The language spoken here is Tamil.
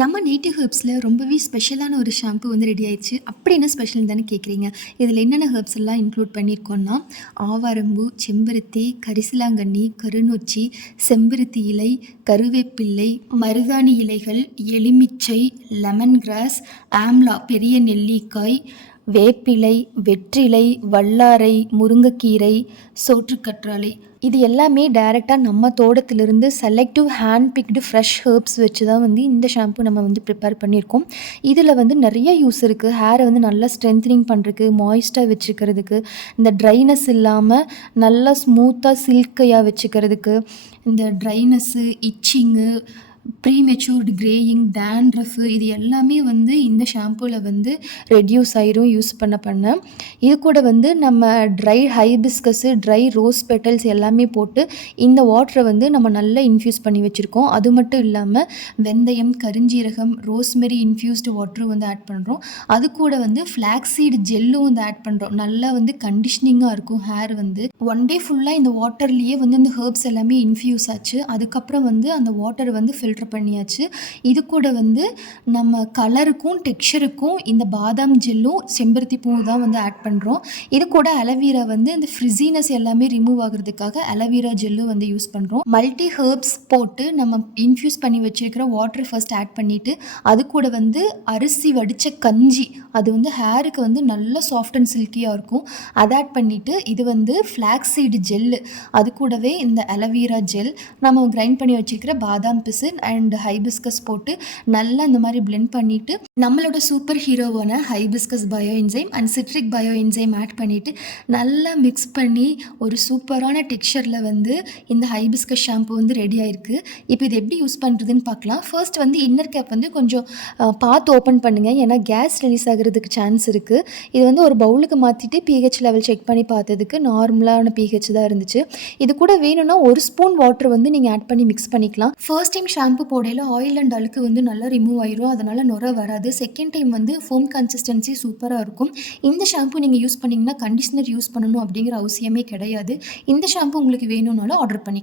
நம்ம நேட்டிவ் ஹெர்ப்ஸில் ரொம்பவே ஸ்பெஷலான ஒரு ஷாம்பு வந்து ரெடி ஆயிடுச்சு. அப்படி என்ன ஸ்பெஷல் தானே கேட்குறீங்க? இதில் என்னென்ன ஹெர்ப்ஸ் எல்லாம் இன்க்ளூட் பண்ணியிருக்கோம்னா, ஆவாரம்பூ, செம்பருத்தி, கரிசலாங்கண்ணி, கருநொச்சி, செம்பருத்தி இலை, கருவேப்பிள்ளை, மருதாணி இலைகள், எலுமிச்சை, லெமன் கிராஸ், ஆம்லா பெரிய நெல்லிக்காய், வேப்பிலை, வெற்றிலை, வல்லாரை, முருங்கைக்கீரை, சோற்றுக்கற்றாழை, இது எல்லாமே டைரெக்டாக நம்ம தோட்டத்திலிருந்து selective hand picked fresh herbs வச்சு தான் வந்து இந்த ஷாம்பு நம்ம வந்து ப்ரிப்பேர் பண்ணியிருக்கோம். இதில் வந்து நிறைய யூஸ் இருக்குது. ஹேரை வந்து நல்லா ஸ்ட்ரென்த்னிங் பண்ணுறதுக்கு, மாய்ஸ்டாக வச்சுக்கிறதுக்கு, இந்த ட்ரைனஸ் இல்லாமல் நல்லா ஸ்மூத்தாக சில்கையாக வச்சுக்கிறதுக்கு, இந்த dryness, itching, prematured greying, dandruff, இது எல்லாமே வந்து இந்த ஷாம்பூவில் வந்து ரெடியூஸ் ஆயிரும் யூஸ் பண்ண. இது கூட வந்து நம்ம try hibiscus, try rose petals எல்லாமே போட்டு இந்த வாட்டரை வந்து நம்ம நல்லா இன்ஃப்யூஸ் பண்ணி வச்சுருக்கோம். அது மட்டும் இல்லாமல் வெந்தயம், கருஞ்சீரகம், ரோஸ்மெரி இன்ஃப்யூஸ்டு வாட்டரும் வந்து ஆட் பண்ணுறோம். அது கூட வந்து ஃப்ளாக்ஸீடு ஜெல்லும் வந்து ஆட் பண்ணுறோம். நல்லா வந்து கண்டிஷ்னிங்காக இருக்கும் ஹேர் வந்து. ஒன் டே ஃபுல்லாக இந்த வாட்டர்லேயே வந்து இந்த ஹெர்ப்ஸ் எல்லாமே இன்ஃப்யூஸ் ஆச்சு. அதுக்கப்புறம் வந்து அந்த வாட்டரை வந்து ஃபில்டர் பண்ணியாச்சு. இது கூட வந்து நம்ம கலருக்கும் டெக்ஸ்சருக்கும் இந்த பாதாம் ஜெல்லும் செம்பருத்தி பூவும் தான் வந்து ஆட் பண்ணுறோம். இது கூட அலோவேரா வந்து இந்த ஃப்ரிஸினஸ் எல்லாமே ரிமூவ் ஆகிறதுக்காக அலோவேரா ஜெல்லும் வந்து யூஸ் பண்ணுறோம். மல்டி ஹெர்ப்ஸ் போட்டு நம்ம இன்ஃப்யூஸ் பண்ணி வச்சிருக்கிற வாட்டர் ஃபர்ஸ்ட் ஆட் பண்ணிவிட்டு அது கூட வந்து அரிசி வடித்த கஞ்சி, அது வந்து ஹேருக்கு வந்து நல்லா சாஃப்ட் அண்ட் சில்கியாக இருக்கும். அதை ஆட் பண்ணிவிட்டு இது வந்து ஃப்ளாக்ஸீடு ஜெல்லு, அது கூடவே இந்த அலோவேரா ஜெல், நம்ம கிரைண்ட் பண்ணி வச்சிருக்கிற பாதாம் பிசின் அண்ட் ஹைபிஸ்கஸ் போட்டு நல்லா இந்த மாதிரி பிளெண்ட் பண்ணிவிட்டு நம்மளோட சூப்பர் ஹீரோவான hibiscus bio enzyme and citric bio enzyme add பண்ணிவிட்டு நல்லா மிக்ஸ் பண்ணி ஒரு சூப்பரான டெக்ஸ்சரில் வந்து இந்த ஹைபிஸ்கஸ் ஷாம்பு வந்து ரெடி ஆயிருக்கு. இப்போ இது எப்படி யூஸ் பண்ணுறதுன்னு பார்க்கலாம். ஃபர்ஸ்ட் வந்து இன்னர் கேப் வந்து கொஞ்சம் பார்த்து ஓப்பன் பண்ணுங்கள், ஏன்னா கேஸ் ரிலீஸ் ஆகிறதுக்கு சான்ஸ் இருக்குது. இது வந்து ஒரு பவுலுக்கு மாற்றிட்டு pH லெவல் செக் பண்ணி பார்த்ததுக்கு நார்மலான pH தான் இருந்துச்சு. இது கூட வேணும்னா ஒரு ஸ்பூன் வாட்டர் வந்து நீங்கள் ஆட் பண்ணி மிக்ஸ் பண்ணிக்கலாம். ஃபர்ஸ்ட் டைம் ஷாம்பு போடையில் ஆயில் அண்ட் அழுக்கு வந்து நல்லா ரிமூவ் ஆயிரும், அதனால் நுரை வராது. செகண்ட் டைம் வந்து ஃபோம் கன்சிஸ்டன்சி சூப்பராக இருக்கும். இந்த ஷாம்பு நீங்கள் யூஸ் பண்ணிங்கன்னா கண்டிஷனர் யூஸ் பண்ணணும் அப்படிங்கிற அவசியமே கிடையாது. இந்த ஷாம்பு உங்களுக்கு வேணும்னாலும் ஆர்டர் பண்ணிக்கலாம்.